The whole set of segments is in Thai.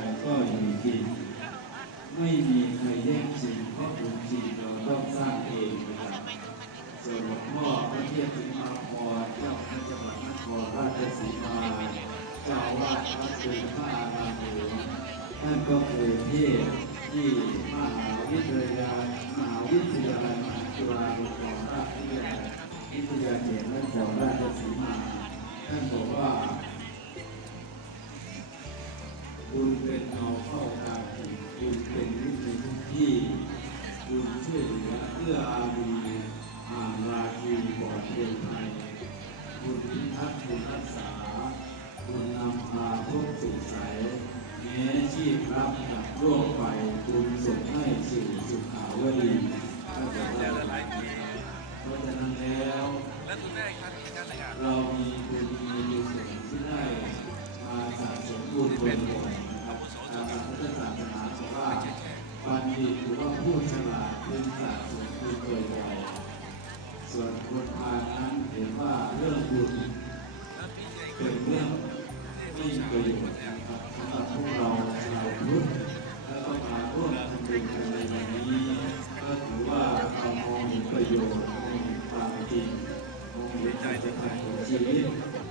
ายก็อยู่จริงไม่มีใครแย่งชิงเพราะบุญจริงเราต้องสร้างเองนะครับส่วนหลวงพ่อพระเทพสิงห์พรเจ้าคณะจังหวัดนครราชสีมาเจ้าอาวาสวัดเป็นพระอารามหลวงท่านก็เคยเทศน์ที่มหาวิทยาลัยมหาจุฬาลงกรณราชวิทยาเขตนครราชสีมาท่านบอกว่าบุญเป็นเงาเข้าตาจิตบุญเป็นวิถีทุกที่บุญช่วยเหลือเพื่ออารีห่างราคีปลอดเปลี่ยนภัยบุญพิทักษ์บุญรักษาบุญนำพาทุกสุขใสแม้ชีพรับจากโรคไปบุญส่งให้สู่สุขาวดีก็จะได้เพราะฉะนั้นแล้วเรามีบุญมีกุศลที่ได้มาสะสมบุญบ่อยๆนะครับทางพุทธศาสนาบอกว่าบัณฑิตหรือว่าผู้ฉลาดพึงสะสมบุญบ่อยๆส่วนคนพาลนั้นเห็นว่าเรื่องบุญเป็นเรื่องไม่มีประโยชน์นะครับสำหรับพวกเราชาวพุทธแล้วก็มาร่วมทำบุญกันในวันนี้ก็ถือว่าเรามองเห็นประโยชน์มองเห็นความจริงมองเห็นใจจะทำของชีวิต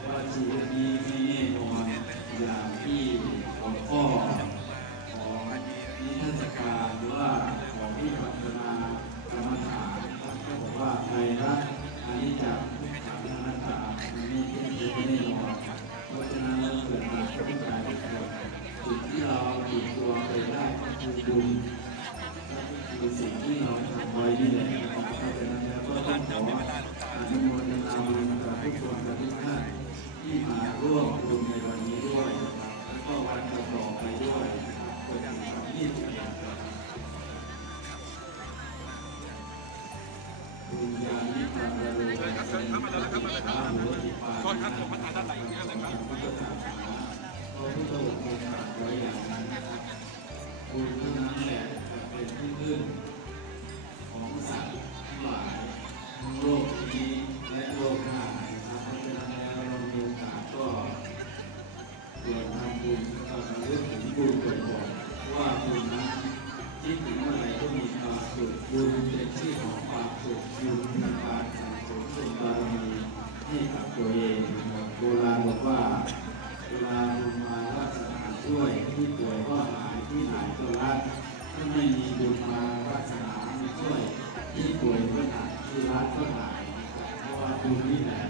ว่าชีวิตนี้ไม่แน่นอนอย่างที่หลวงพ่อของนิทรรศการหรือว่าของที่พัฒนากรรมฐานท่านก็บอกว่าไตรลักษณ์อนิจจังทุกขังอนัตตามันไม่เที่ยงไม่แน่นอนเพราะฉะนั้นเราเกิดมาทุกกายทุกคนสิ่งที่เราติดตัวไปได้ก็คือบุญคือสิ่งที่เราทำไว้นี่แหละเพราะฉะนั้นแล้วก็ต้องขออนุโมทนาบุญกับทุกคนกับทุกท่านที่มาร่วมบุญในวันนี้ด้วยนะครับแล้วก็วันต่อไปด้วยนะครับก็อย่างที่จะบุญญาณิปังระโลกะเข้ามาแล้วครับขอครับผมมาทานด้านหลังนี่เลยครับพุทธศาสนาพระพุทธองค์ตรัสไว้อย่างนั้นนะครับบุญเท่านั้นแหละจะเป็นที่พึ่งของสัตว์ทั้งหลายทั้งโลกนี้และโลกหน้านะครับเพราะฉะนั้นแล้วเรามีโอกาสก็ควรทำบุญก็เรื่องถึงบุญบ่อยๆว่าบุญนั้นที่ถึงเมื่อไหร่ก็มีความสุขบุญเป็นชื่อของความสุขบุญเป็นการสั่งสมบุญบารมีให้กับตัวเองโบราณบอกว่าเวลาบุญมาวาสนาช่วยที่ป่วยก็หายที่หายก็รักถ้าไม่มีบุญมาวาสนาไม่ช่วยที่ป่วยก็หายที่รักก็หายเพราะว่าบุญนี่แหละ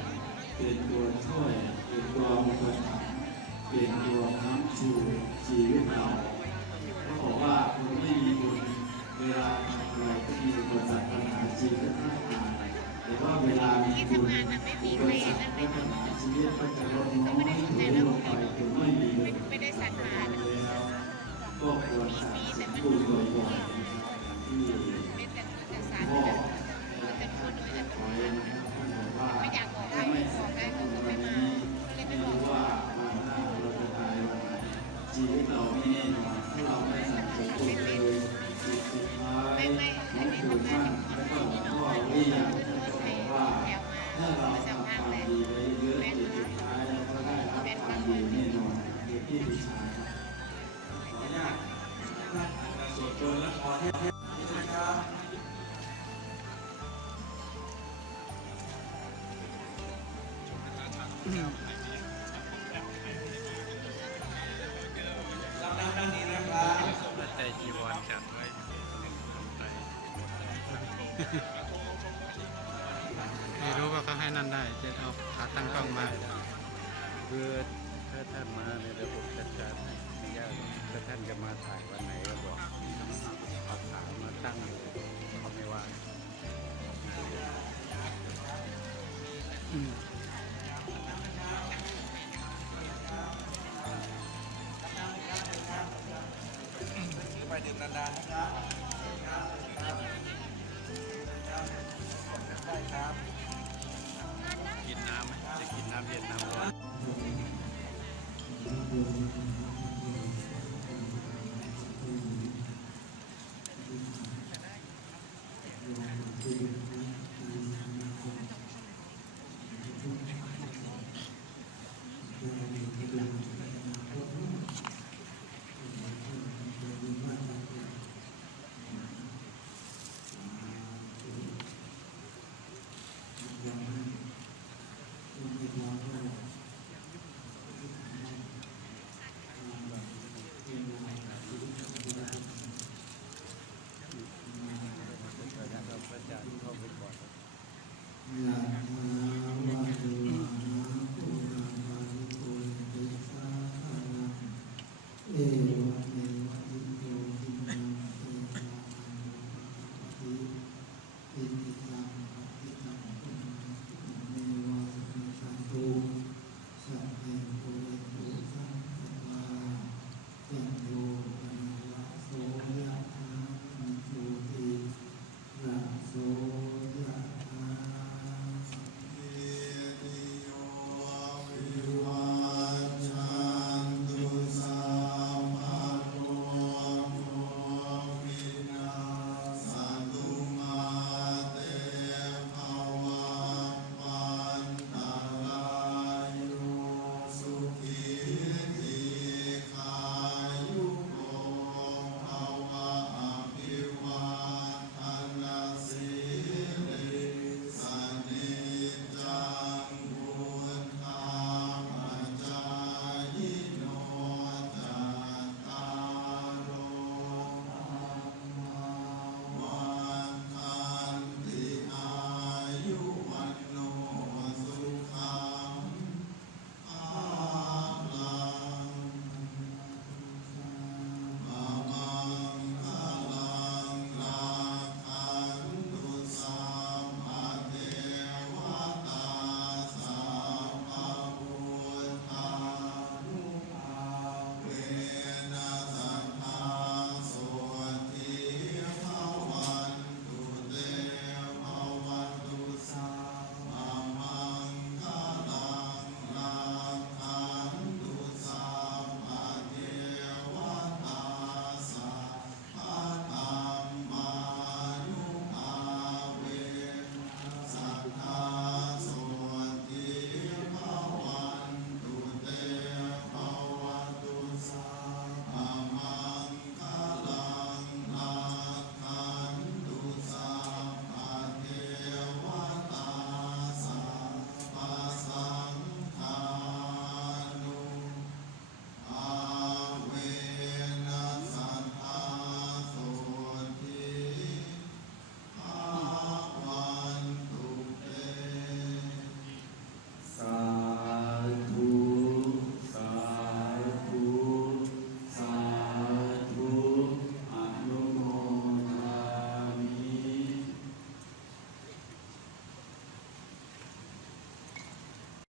เป็นตัวช่วยเป็นตัวมุขธรรมเป็นตัวค้ำชูชีวิตเราเขาบอกว่าคุณไม่มีบุญเวลาทำอะไรก็มีอุปสรรคปัญหาชีวิตมากมายแต่ว่าเวลามีบุญอุปสรรคปัญหาชีวิตก็จะลดน้อยถอยลงไปจนไม่มีเลยไม่ได้สรรหาแล้วก็ควรสะสมบุญบ่อยๆที่พ่อขอให้นะครับท่านบอกว่าถ้าไม่สะสมบุญวันนี้ไม่รู้ว่าวันหน้าเราจะตายวันไหนชีวิตเราไม่แน่นอนถ้าเราไม่สะสมบุญเลยสุดท้ายหลวงปู่ท่านแล้วก็หลวงพ่อวิยาท่านก็บอกว่าถ้าเราทำความดีไปเยอะสุดท้ายเราก็ได้รับความดีแน่นอนเด็กที่ดีชาครับขออนุญาตสวดมนต์และขอเทศน์นี่นะครับด้านนี้นะครับใจจีวรจัดไว้ไม่รู้ว่าเขาให้นั่นได้จะเอาขาตั้งกล้องมาคือถ้าท่านมาในระบบจัดการไม่ยากถ้าท่านจะมาถ่ายวันไหนก็บอกเอาขามาตั้งเขาไม่ว่าไปดื่มนานๆนะครับได้ครับกินน้ำไหมจะกินน้ำเย็นน้ำร้อน